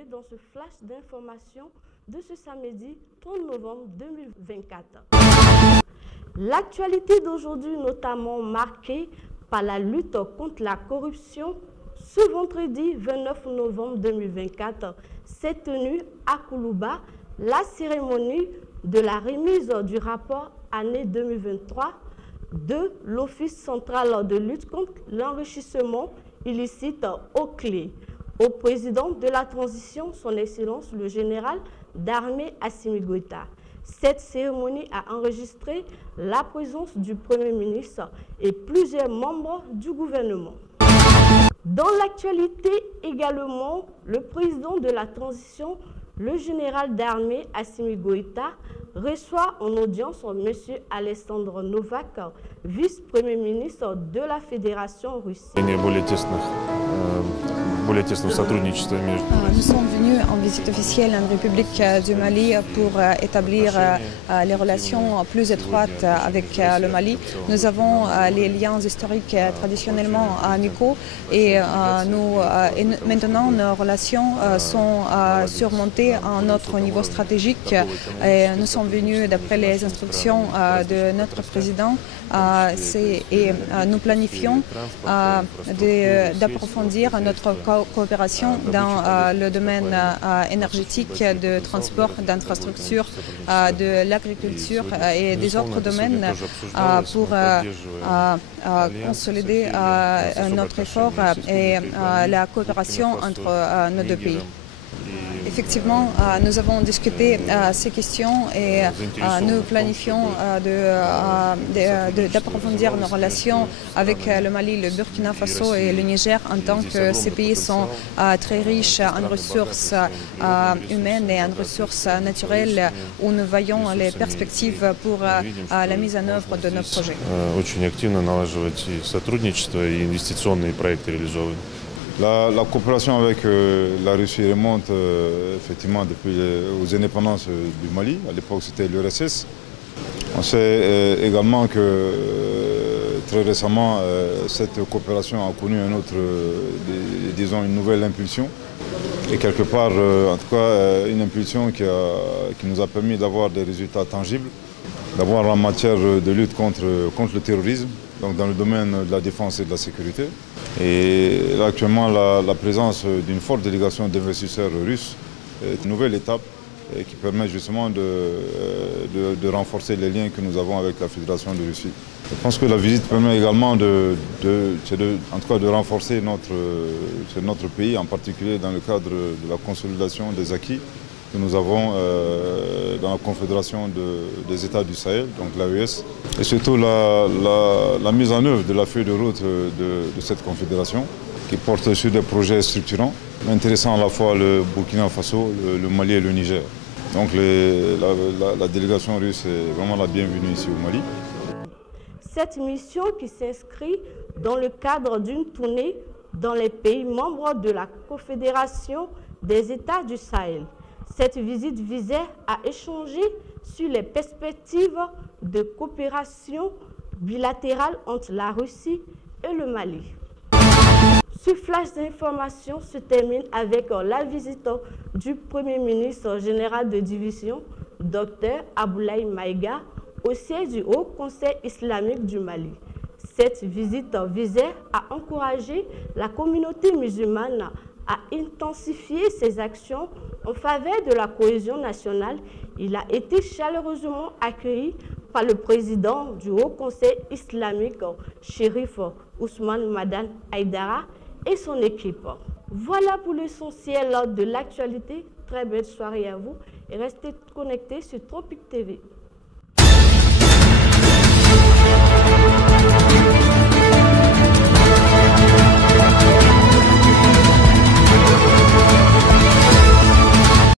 retrouver dans ce flash d'information de ce samedi 30 novembre 2024. L'actualité d'aujourd'hui notamment marquée par la lutte contre la corruption. Ce vendredi 29 novembre 2024 s'est tenue à Koulouba la cérémonie de la remise du rapport année 2023 de l'Office central de lutte contre l'enrichissement illicite au clé. Au président de la transition, son Excellence le général d'armée Assimi Goïta. Cette cérémonie a enregistré la présence du Premier ministre et plusieurs membres du gouvernement. Dans l'actualité également, le président de la transition, le général d'armée Assimi Goïta, reçoit en audience M. Alexandre Novak, vice-premier ministre de la Fédération russe. Nous sommes venus en visite officielle en République du Mali pour établir les relations plus étroites avec le Mali. Nous avons les liens historiques traditionnellement amicaux et maintenant nos relations sont surmontées à un autre niveau stratégique. Et nous sommes venus d'après les instructions de notre président et nous planifions d'approfondir notre coopération dans le domaine énergétique, de transport, d'infrastructures, de l'agriculture et des autres domaines pour consolider notre effort et la coopération entre nos deux pays. Effectivement, nous avons discuté ces questions et nous planifions d'approfondir nos relations avec le Mali, le Burkina Faso et le Niger en tant que ces pays sont très riches en ressources humaines et en ressources naturelles où nous voyons les perspectives pour la mise en œuvre de nos projets. La coopération avec la Russie remonte effectivement depuis aux indépendances du Mali. À l'époque, c'était l'URSS. On sait également que très récemment, cette coopération a connu disons une nouvelle impulsion. Et quelque part, en tout cas, une impulsion qui nous a permis d'avoir des résultats tangibles. D'abord en matière de lutte contre le terrorisme, donc dans le domaine de la défense et de la sécurité. Et là, actuellement, la présence d'une forte délégation d'investisseurs russes est une nouvelle étape qui permet justement de renforcer les liens que nous avons avec la Fédération de Russie. Je pense que la visite permet également de renforcer notre pays, en particulier dans le cadre de la consolidation des acquis que nous avons dans la Confédération des États du Sahel, donc l'AES, et surtout la mise en œuvre de la feuille de route de cette confédération qui porte sur des projets structurants, intéressant à la fois le Burkina Faso, le Mali et le Niger. Donc la délégation russe est vraiment la bienvenue ici au Mali. Cette mission qui s'inscrit dans le cadre d'une tournée dans les pays membres de la Confédération des États du Sahel. Cette visite visait à échanger sur les perspectives de coopération bilatérale entre la Russie et le Mali. Ce flash d'information se termine avec la visite du Premier ministre général de division, Dr Aboulaye Maïga, au siège du Haut Conseil islamique du Mali. Cette visite visait à encourager la communauté musulmane à intensifier ses actions en faveur de la cohésion nationale. Il a été chaleureusement accueilli par le président du Haut Conseil islamique, Chérif Ousmane Madan Haïdara, et son équipe. Voilà pour l'essentiel de l'actualité. Très belle soirée à vous et restez connectés sur Tropic TV.